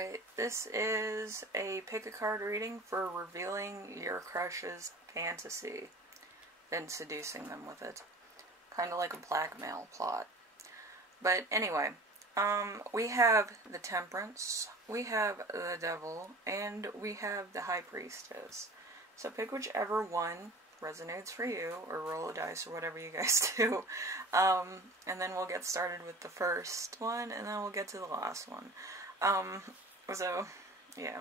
Alright, this is a pick a card reading for revealing your crush's fantasy and seducing them with it. Kind of like a blackmail plot. But anyway, we have the Temperance, we have the Devil, and we have the High Priestess. So pick whichever one resonates for you, or roll a dice, or whatever you guys do. And then we'll get started with the first one, and then we'll get to the last one. So, yeah.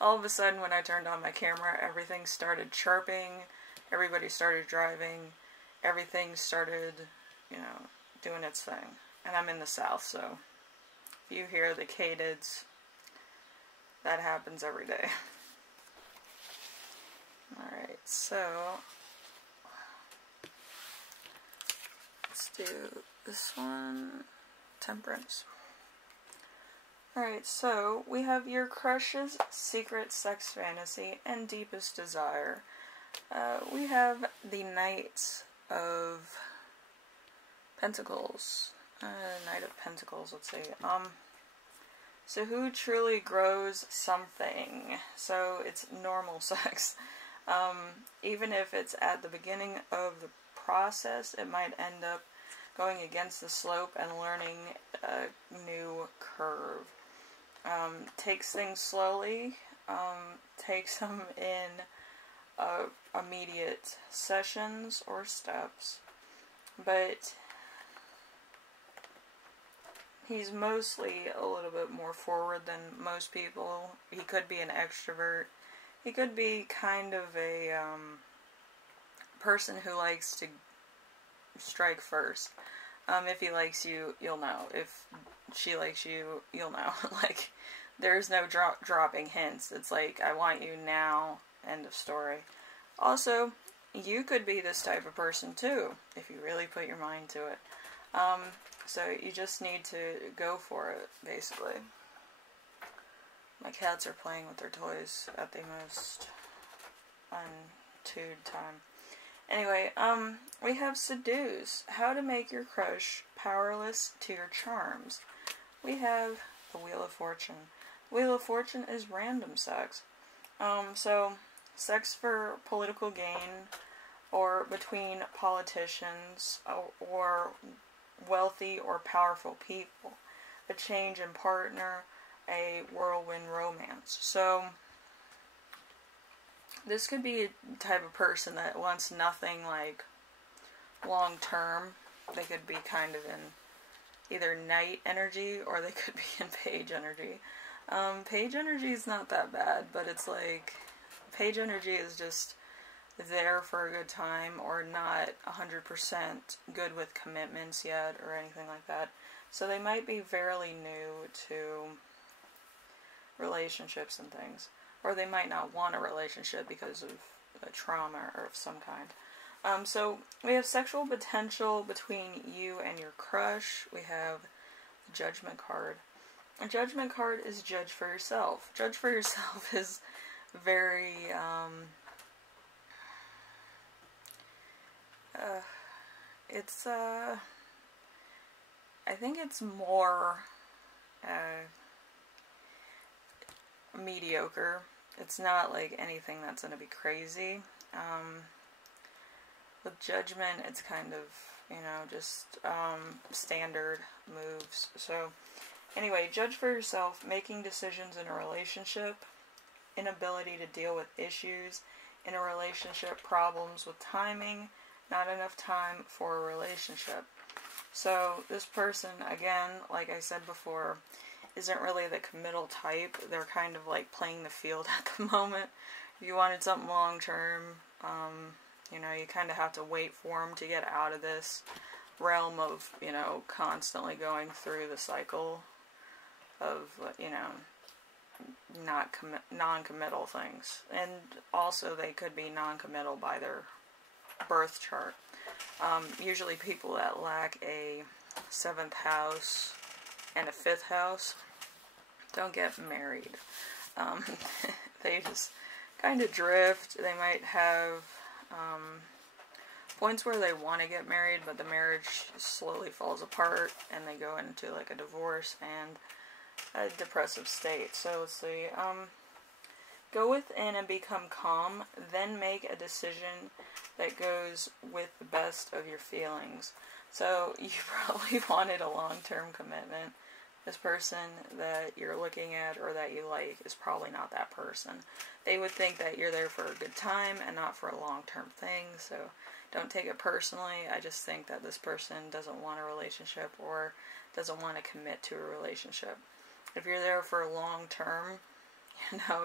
All of a sudden, when I turned on my camera, everything started chirping, everybody started driving, everything started, you know, doing its thing. And I'm in the South, so if you hear the katydids, that happens every day. Alright, so let's do this one, Temperance. Alright, so we have your crush's secret sex fantasy and deepest desire. We have the Knight of Pentacles. Knight of Pentacles, let's see. So who truly grows something? So it's normal sex. Even if it's at the beginning of the process, it might end up going against the slope and learning a new curve. Takes things slowly, takes them in immediate sessions or steps, but he's mostly a little bit more forward than most people. He could be an extrovert. He could be kind of a person who likes to strike first. If he likes you, you'll know. If she likes you, you'll know. Like, there's no dropping hints. It's like, I want you now, end of story. Also, you could be this type of person too, if you really put your mind to it. So you just need to go for it, basically. My cats are playing with their toys at the most untuned time. Anyway, we have Seduce, how to make your crush powerless to your charms. We have the Wheel of Fortune. Wheel of Fortune is random sex. So, sex for political gain, or between politicians, or wealthy or powerful people. A change in partner, a whirlwind romance. So, this could be a type of person that wants nothing like long term. They could be kind of in either Knight energy, or they could be in Page energy. Page energy is not that bad, but it's like, Page energy is just there for a good time, or not 100% good with commitments yet, or anything like that. So they might be fairly new to relationships and things. Or they might not want a relationship because of a trauma or of some kind. So we have sexual potential between you and your crush. We have the Judgment card. A Judgment card is judge for yourself. Judge for yourself is very, I think it's more, mediocre. It's not like anything that's going to be crazy. With Judgment, it's kind of, you know, just standard moves. So, anyway, judge for yourself, making decisions in a relationship, inability to deal with issues in a relationship, problems with timing, not enough time for a relationship. So, this person, again, like I said before, isn't really the committal type. They're kind of like playing the field at the moment. If you wanted something long term, you know, you kind of have to wait for them to get out of this realm of, you know, constantly going through the cycle of, you know, non-committal things. And also they could be non-committal by their birth chart. Usually people that lack a 7th house and a 5th house don't get married. They just kind of drift. They might have points where they want to get married, but the marriage slowly falls apart and they go into like a divorce, and a depressive state. So let's see. Go within and become calm, then make a decision that goes with the best of your feelings. So you probably wanted a long-term commitment. This person that you're looking at or that you like is probably not that person. They would think that you're there for a good time and not for a long-term thing, so don't take it personally. I just think that this person doesn't want a relationship or doesn't want to commit to a relationship. If you're there for a long-term,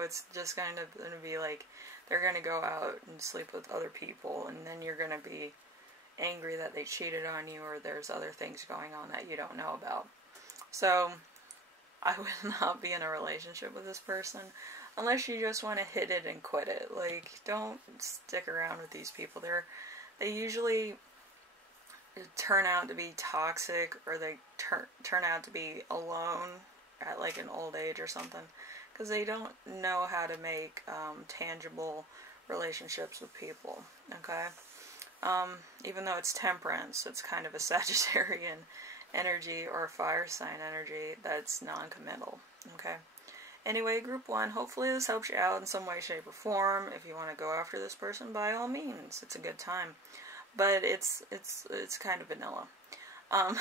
it's just going to be like they're going to go out and sleep with other people, and then you're going to be angry that they cheated on you or there's other things going on that you don't know about. So I would not be in a relationship with this person unless you just want to hit it and quit it. Like, don't stick around with these people. They usually turn out to be toxic, or they turn out to be alone at like an old age or something, because they don't know how to make tangible relationships with people, okay? Even though it's Temperance, it's kind of a Sagittarian energy or a fire sign energy that's non-committal, okay? Anyway, group 1, hopefully this helps you out in some way, shape, or form. If you want to go after this person, by all means, it's a good time. But it's kind of vanilla.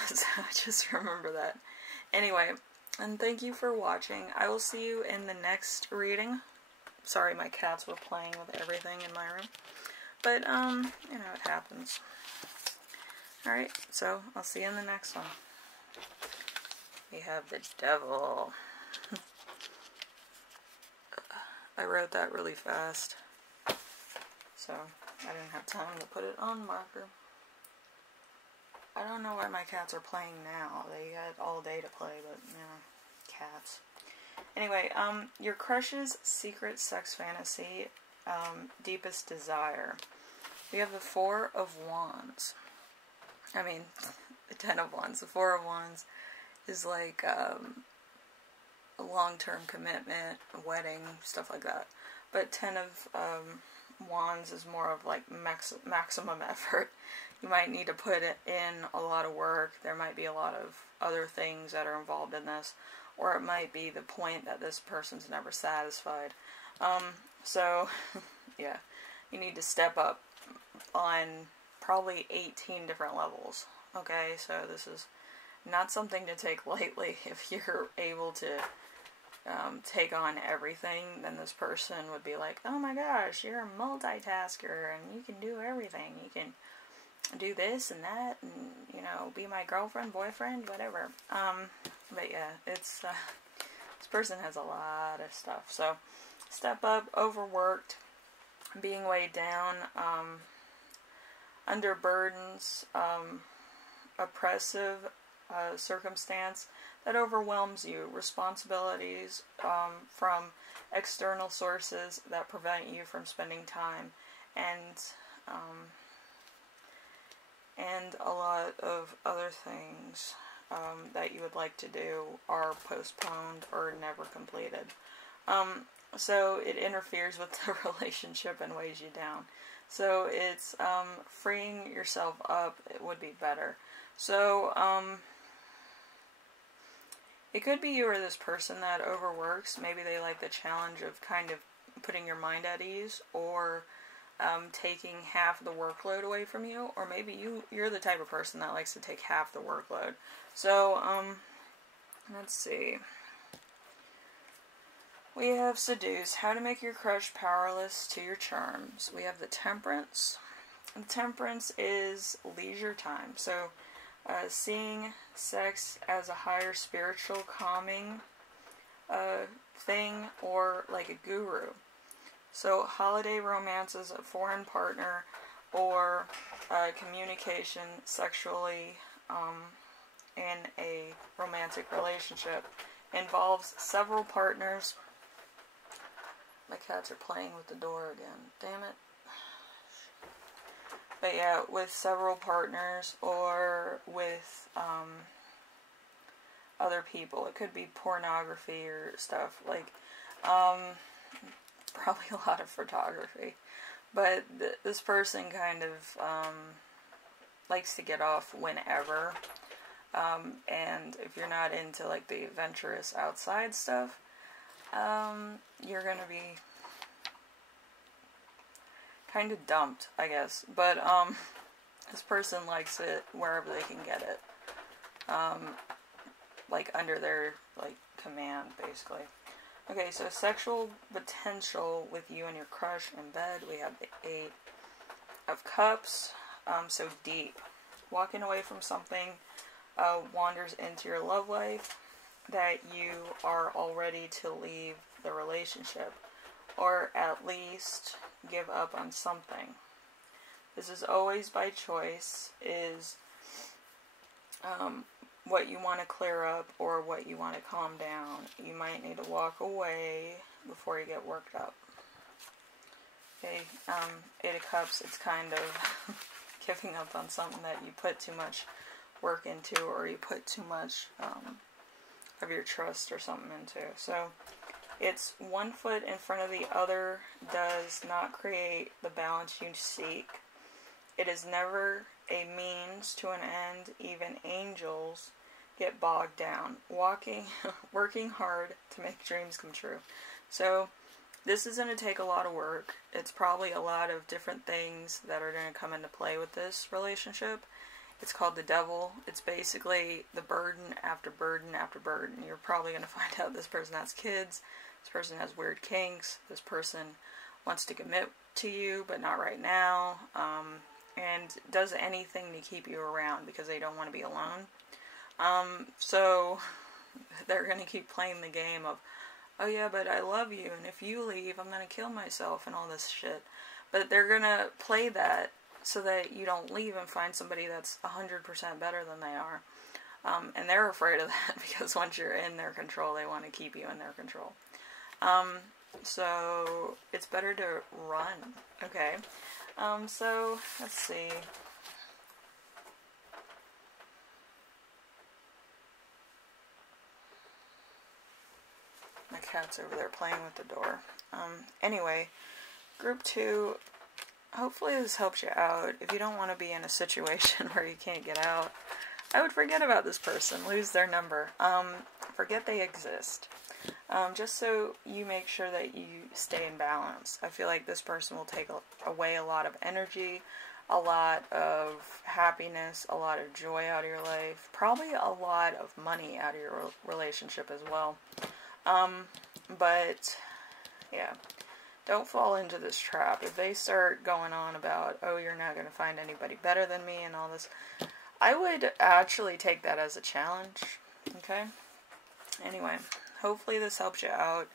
So just remember that. Anyway, and thank you for watching. I will see you in the next reading. Sorry, my cats were playing with everything in my room. But, it happens. Alright, so I'll see you in the next one. We have the Devil. I wrote that really fast, so I didn't have time to put it on marker. I don't know why my cats are playing now. They had all day to play, but, cats. Anyway, your crush's secret sex fantasy, deepest desire. We have the Four of Wands. I mean, the Ten of Wands. The Four of Wands is like a long-term commitment, a wedding, stuff like that. But Ten of Wands is more of like maximum effort. You might need to put in a lot of work. There might be a lot of other things that are involved in this. Or it might be the point that this person's never satisfied. So, yeah, you need to step up on probably 18 different levels. Okay, so this is not something to take lightly. If you're able to take on everything, then this person would be like, oh my gosh, you're a multitasker and you can do everything. You can do this and that and, be my girlfriend, boyfriend, whatever. But yeah, it's, this person has a lot of stuff. So, step up, overworked, being weighed down, under burdens, oppressive circumstance that overwhelms you, responsibilities from external sources that prevent you from spending time, and a lot of other things that you would like to do are postponed or never completed. So it interferes with the relationship and weighs you down. So it's freeing yourself up, it would be better. So it could be you or this person that overworks. Maybe they like the challenge of kind of putting your mind at ease, or taking half the workload away from you, or maybe you're the type of person that likes to take half the workload. So, let's see. We have Seduce, how to make your crush powerless to your charms. We have the Temperance. The Temperance is leisure time. So, seeing sex as a higher spiritual calming thing, or like a guru. So, holiday romances, a foreign partner, or communication sexually in a romantic relationship involves several partners. My cats are playing with the door again. Damn it. But yeah, with several partners or with other people. It could be pornography or stuff. Like, probably a lot of photography. But this person kind of likes to get off whenever. And if you're not into like the adventurous outside stuff, you're gonna be kind of dumped, I guess. But this person likes it wherever they can get it, like under their like command, basically. Okay, so sexual potential with you and your crush in bed. We have the 8 of Cups. So deep. Walking away from something wanders into your love life that you are all ready to leave the relationship, or at least give up on something. This is always by choice, is what you want to clear up or what you want to calm down. You might need to walk away before you get worked up. Okay, 8 of Cups, it's kind of giving up on something that you put too much work into, or you put too much of your trust or something into. So it's one foot in front of the other does not create the balance you seek. It is never a means to an end. Even angels get bogged down. Working hard to make dreams come true. So this is going to take a lot of work. It's probably a lot of different things that are going to come into play with this relationship. It's called the devil. It's basically the burden after burden after burden. You're probably going to find out this person has kids. This person has weird kinks. This person wants to commit to you, but not right now. And does anything to keep you around because they don't want to be alone. So they're going to keep playing the game of, oh yeah, but I love you, and if you leave, I'm going to kill myself and all this shit. But they're going to play that so that you don't leave and find somebody that's 100% better than they are. And they're afraid of that because once you're in their control, they want to keep you in their control. So it's better to run, okay? So let's see. My cat's over there playing with the door. Anyway, group 2, hopefully this helps you out. If you don't want to be in a situation where you can't get out, I would forget about this person, lose their number. Forget they exist. Just so you make sure that you stay in balance. I feel like this person will take away a lot of energy, a lot of happiness, a lot of joy out of your life, probably a lot of money out of your relationship as well. But, yeah, don't fall into this trap. If they start going on about, oh, you're not going to find anybody better than me and all this, I would actually take that as a challenge, okay? Anyway, hopefully this helps you out.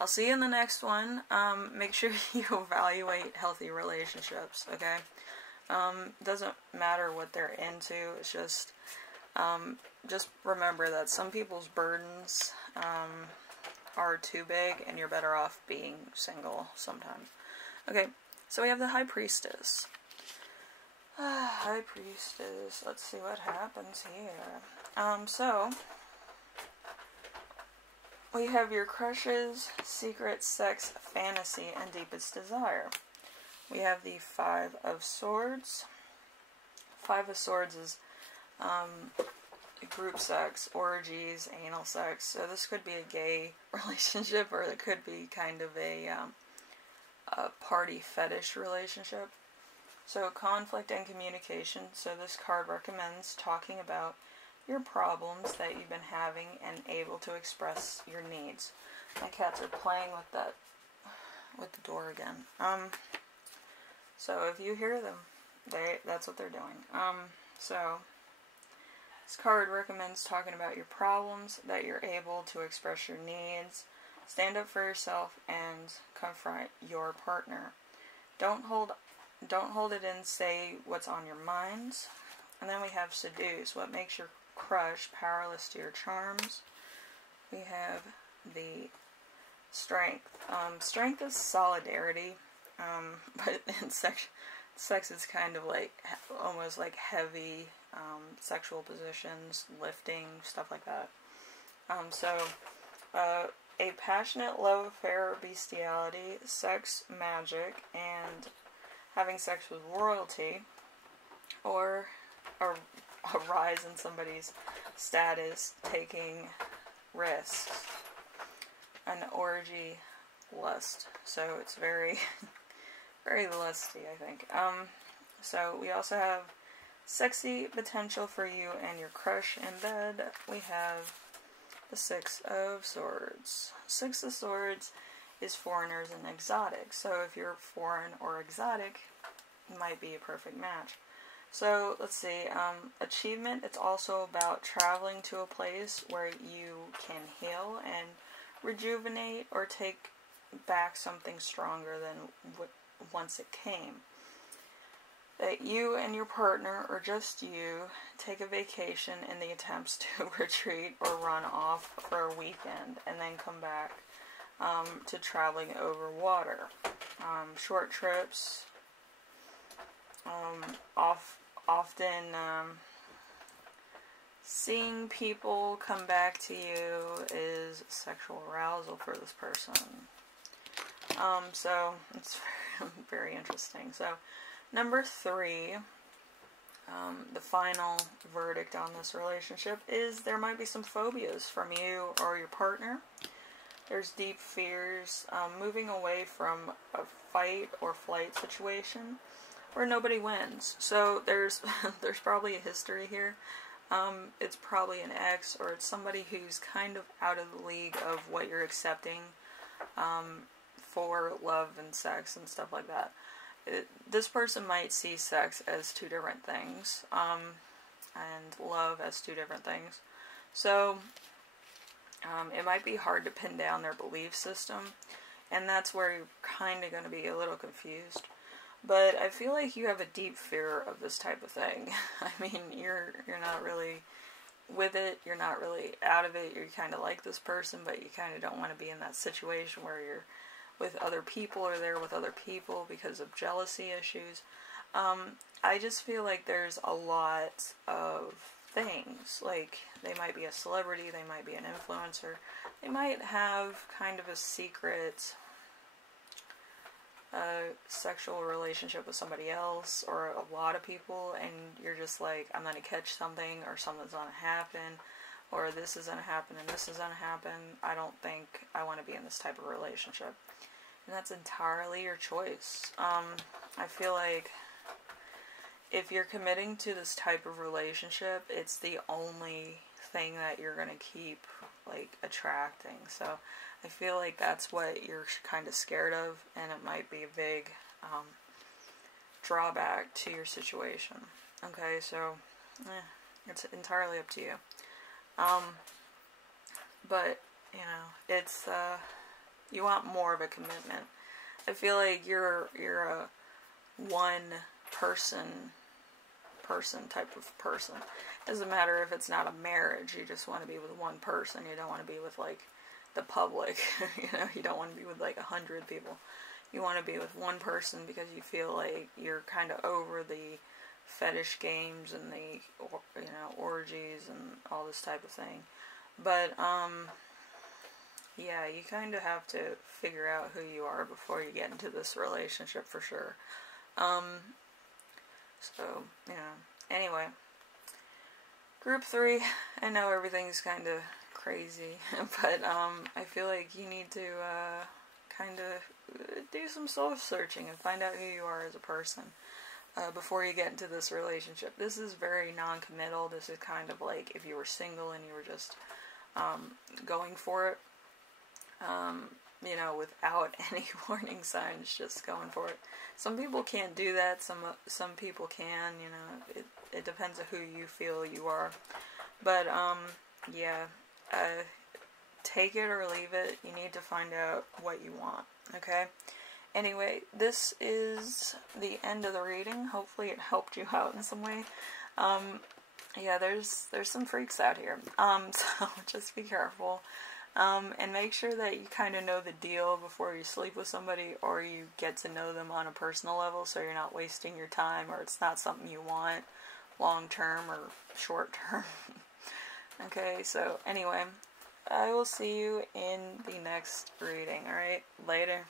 I'll see you in the next one. Make sure you evaluate healthy relationships, okay? Doesn't matter what they're into, it's just remember that some people's burdens, are too big, and you're better off being single sometimes. Okay, so we have the High Priestess. High Priestess. Let's see what happens here. So we have your crush's secret sex fantasy and deepest desire. We have the 5 of Swords. 5 of Swords is group sex, orgies, anal sex. So this could be a gay relationship, or it could be kind of a party fetish relationship. So conflict and communication. So this card recommends talking about your problems that you've been having and able to express your needs. My cats are playing with that, with the door again. So if you hear them, that's what they're doing. So this card recommends talking about your problems, that you're able to express your needs, stand up for yourself, and confront your partner. Don't hold it in, say what's on your minds. And then we have Seduce, what makes your crush powerless to your charms. We have the Strength. Strength is solidarity, but in sex is kind of like almost like heavy sexual positions, lifting, stuff like that. A passionate love affair, bestiality, sex magic, and having sex with royalty, or a rise in somebody's status, taking risks. An orgy lust. So it's very, very lusty, I think. So we also have sexy potential for you and your crush in bed. We have the Six of Swords. Six of Swords is foreigners and exotic. So if you're foreign or exotic, it might be a perfect match. So let's see, achievement, it's also about traveling to a place where you can heal and rejuvenate or take back something stronger than once it came. That you and your partner, or just you, take a vacation in the attempts to retreat or run off for a weekend and then come back to traveling over water. Short trips, often seeing people come back to you is sexual arousal for this person. So it's very interesting. So number 3, the final verdict on this relationship is there might be some phobias from you or your partner. There's deep fears, moving away from a fight or flight situation where nobody wins. So there's probably a history here. It's probably an ex, or it's somebody who's kind of out of the league of what you're accepting for love and sex and stuff like that. This person might see sex as 2 different things, and love as 2 different things. So it might be hard to pin down their belief system, and that's where you're kind of going to be a little confused. But I feel like you have a deep fear of this type of thing. I mean, you're not really with it, you're not really out of it, you kind of like this person, but you kind of don't want to be in that situation where you're with other people or there with other people because of jealousy issues. I just feel like there's a lot of things. Like, they might be a celebrity, they might be an influencer, they might have kind of a secret sexual relationship with somebody else or a lot of people, and you're just like, I'm going to catch something, or something's going to happen, or this is going to happen and this is going to happen. I don't think I want to be in this type of relationship. And that's entirely your choice. I feel like if you're committing to this type of relationship, it's the only thing that you're going to keep, like, attracting. So I feel like that's what you're kind of scared of, and it might be a big drawback to your situation. Okay, so it's entirely up to you. But, you know, it's, you want more of a commitment. I feel like you're a one person type of person. Doesn't matter if it's not a marriage, you just want to be with one person. You don't want to be with, like, the public. You know, you don't want to be with like 100 people. You want to be with one person because you feel like you're kind of over the fetish games and the, you know, orgies and all this type of thing. But yeah, you kind of have to figure out who you are before you get into this relationship for sure. So, you know, anyway, group 3, I know everything's kind of crazy, but I feel like you need to kind of do some soul-searching and find out who you are as a person before you get into this relationship. This is very non-committal. This is kind of like if you were single and you were just going for it, you know, without any warning signs, just going for it. Some people can't do that. Some people can. You know, it depends on who you feel you are. But yeah. Take it or leave it. You need to find out what you want, okay? Anyway, this is the end of the reading. Hopefully it helped you out in some way. Yeah, there's some freaks out here. So just be careful. And make sure that you kind of know the deal before you sleep with somebody, or you get to know them on a personal level, so you're not wasting your time, or it's not something you want long term or short term. Okay, so anyway, I will see you in the next reading, alright? Later.